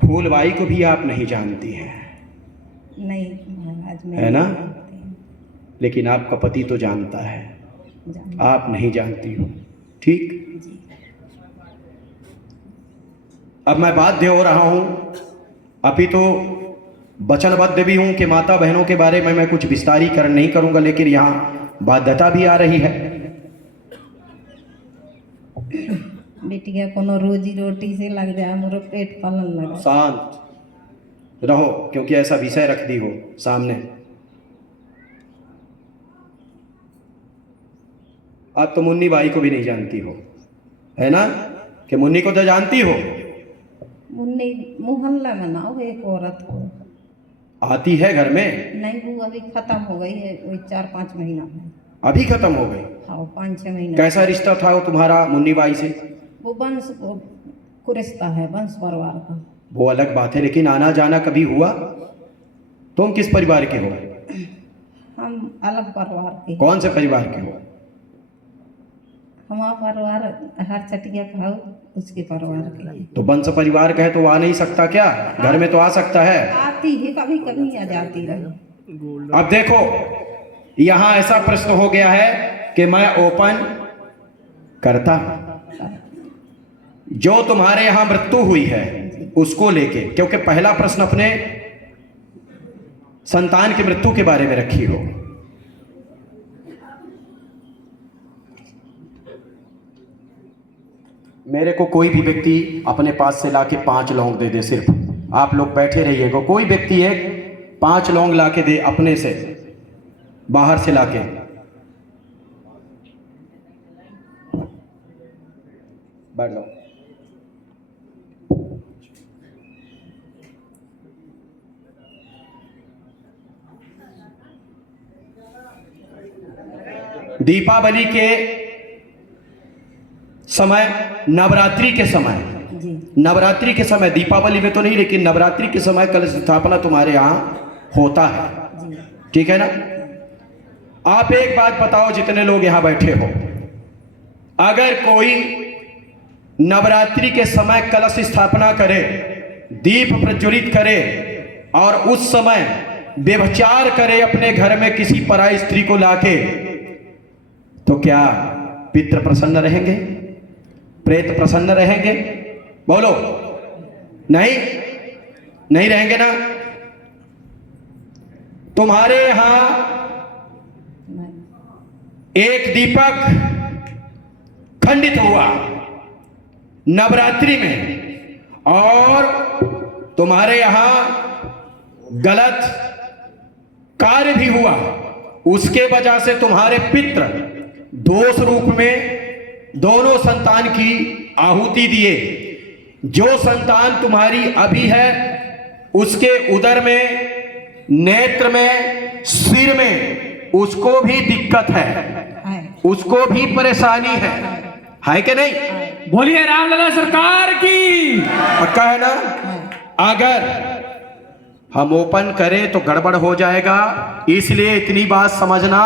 फूलबाई को भी आप नहीं जानती हैं, नहीं महाराज मैं है ना? नहीं जानती हूँ। लेकिन आपका पति तो जानता है, जानती आप नहीं जानती हो। ठीक, जी। अब मैं बाध्य हो रहा हूं, अभी तो वचनबद्ध भी हूं कि माता बहनों के बारे में मैं कुछ विस्तारीकरण नहीं करूंगा, लेकिन यहाँ बाध्यता भी आ रही है। बेटिया कोनो रोजी रोटी से लग जाए, मोरो पेट पालन लगा। शांत रहो, क्योंकि ऐसा विषय रख दी हो सामने। आप तो मुन्नी बाई को भी नहीं जानती हो, है ना? कि मुन्नी को तो जानती हो? मुन्नी मोहल्ला में ना हो, एक औरत हो। आती है घर में? नहीं, वो अभी खत्म हो गई है, वही 4-5 महीना में। अभी खत्म हो गई? हाँ, 5-6 महीना। कैसा रिश्ता था वो तुम्हारा मुन्नी बाई से? वो वंश को रिश्ता है, वंश परिवार का। वो अलग बात है, लेकिन आना जाना कभी हुआ? तुम किस परिवार के हो? हम अलग परिवार के। कौन से परिवार के हो? हमारा परिवार हर चटिया का हो, उसके परिवार के। तो वंश परिवार का है तो आ नहीं सकता क्या? घर में तो आ सकता है। आती है, कभी कभी आ जाती रही। अब देखो, यहाँ ऐसा प्रश्न हो गया है कि मैं ओपन करता हूं, जो तुम्हारे यहां मृत्यु हुई है उसको लेके, क्योंकि पहला प्रश्न अपने संतान की मृत्यु के बारे में रखी हो। मेरे को कोई भी व्यक्ति अपने पास से लाके 5 लौंग दे दे, सिर्फ आप लोग बैठे रहिएगा, कोई व्यक्ति है 5 लौंग लाके दे अपने से, बाहर से लाके। बैठ जाओ। दीपावली के समय, नवरात्रि के समय, नवरात्रि के समय, दीपावली में तो नहीं लेकिन नवरात्रि के समय कलश स्थापना तुम्हारे यहाँ होता है, ठीक है ना? आप एक बात बताओ, जितने लोग यहाँ बैठे हो, अगर कोई नवरात्रि के समय कलश स्थापना करे, दीप प्रज्वलित करे और उस समय व्यभिचार करे अपने घर में किसी पराई स्त्री को लाके, तो क्या पितृ प्रसन्न रहेंगे? प्रेत प्रसन्न रहेंगे? बोलो। नहीं, नहीं रहेंगे ना? तुम्हारे यहां एक दीपक खंडित हुआ नवरात्रि में, और तुम्हारे यहां गलत कार्य भी हुआ, उसके वजह से तुम्हारे पितृ दोष रूप में दोनों संतान की आहुति दिए। जो संतान तुम्हारी अभी है उसके उदर में, नेत्र में, सिर में, उसको भी दिक्कत है, उसको भी परेशानी है कि नहीं? बोलिए रामलला सरकार की। पक्का है ना? अगर हम ओपन करें तो गड़बड़ हो जाएगा, इसलिए इतनी बात समझना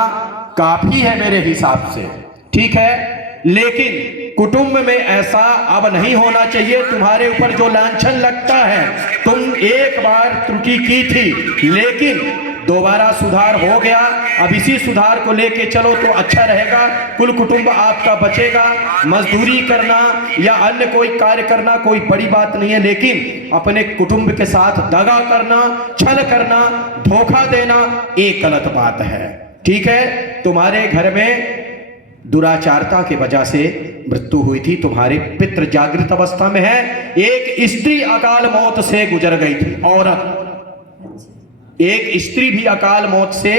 काफी है मेरे हिसाब से, ठीक है? लेकिन कुटुंब में ऐसा अब नहीं होना चाहिए। तुम्हारे ऊपर जो लांछन लगता है, तुम एक बार त्रुटि की थी लेकिन दोबारा सुधार हो गया, अब इसी सुधार को लेके चलो तो अच्छा रहेगा, कुल कुटुंब आपका बचेगा। मजदूरी करना या अन्य कोई कार्य करना कोई बड़ी बात नहीं है, लेकिन अपने कुटुंब के साथ दगा करना, छल करना, धोखा देना एक गलत बात है, ठीक है? तुम्हारे घर में दुराचारता की वजह से मृत्यु हुई थी, तुम्हारे पितृ जागृत अवस्था में है, एक स्त्री अकाल मौत से गुजर गई थी, औरत, एक स्त्री भी अकाल मौत से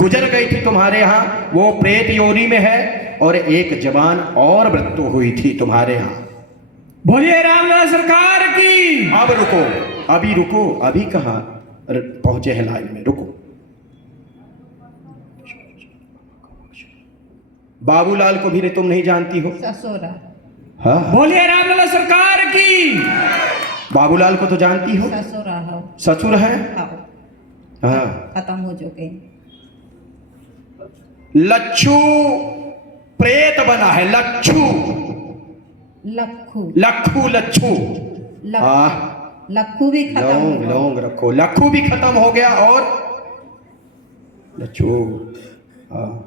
गुजर गई थी तुम्हारे यहां, वो प्रेत योनि में है, और एक जवान और मृत्यु हुई थी तुम्हारे यहां। बोलिए रामलला सरकार की। अब रुको, अभी रुको, अभी कहां पहुंचे हैं लाइन में, रुको। बाबूलाल को भी तुम नहीं जानती हो? ससुरा। हाँ, बोलिए रामलला सरकार की। बाबूलाल को तो जानती हो? ससुरा हो। ससुर है? हाँ, खत्म हो चुके। लच्छू प्रेत बना है, लच्छू, लखू, लखू, लच्छू। लक्खू भी खत्म हो लौंग गया। लौंग रखो, लखू भी खत्म हो गया और लच्छू। हाँ,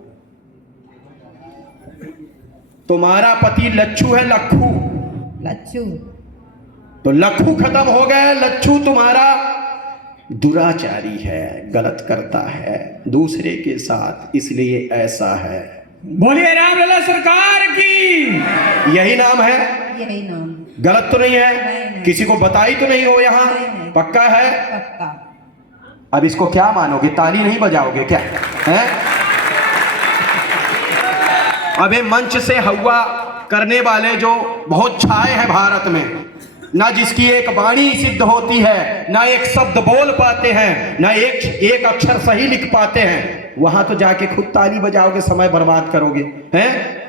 तुम्हारा पति लच्छू है, लखू। लच्छू तो लखू खत्म हो गया, लच्छू तुम्हारा दुराचारी है, गलत करता है दूसरे के साथ, इसलिए ऐसा है। बोलिए रामलला सरकार की। यही नाम है, यही नाम गलत तो नहीं है? नहीं। किसी को बताई तो नहीं हो यहाँ? नहीं। पक्का है? पक्का। अब इसको क्या मानोगे, ताली नहीं बजाओगे क्या हैं? अबे मंच से हवा करने वाले जो बहुत छाए हैं भारत में, ना जिसकी एक वाणी सिद्ध होती है, ना एक शब्द बोल पाते हैं, ना एक अक्षर सही लिख पाते हैं, वहां तो जाके खुद ताली बजाओगे, समय बर्बाद करोगे हैं?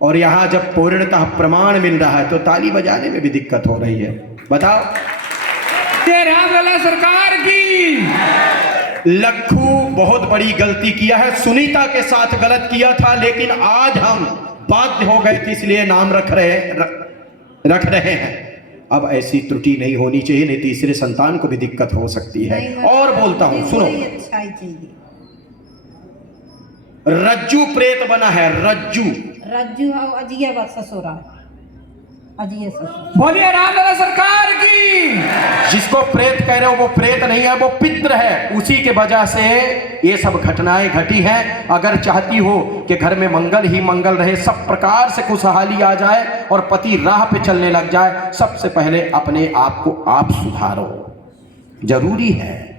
और यहां जब पूर्णतः प्रमाण मिल रहा है तो ताली बजाने में भी दिक्कत हो रही है। बताओ। बोलिए रामलला सरकार की। लखू बहुत बड़ी गलती किया है, सुनीता के साथ गलत किया था, लेकिन आज हम बाध्य हो गए थे इसलिए नाम रख रहे हैं। अब ऐसी त्रुटि नहीं होनी चाहिए, नहीं तीसरे संतान को भी दिक्कत हो सकती है। नहीं, और बोलता हूं, सुनो, कोई अच्छाई चाहिए। रज्जू प्रेत बना है, रज्जू। रज्जू आओ अजिया बस ससुरा, अजिया ससुरा। बोलिए रामलला सरकार की। जिसको प्रेत कह रहे हो वो प्रेत नहीं है, वो पितृ है। उसी के वजह से ये सब घटनाएं घटी हैं। अगर चाहती हो कि घर में मंगल ही मंगल रहे, सब प्रकार से खुशहाली आ जाए और पति राह पे चलने लग जाए, सबसे पहले अपने आप को आप सुधारो, जरूरी है।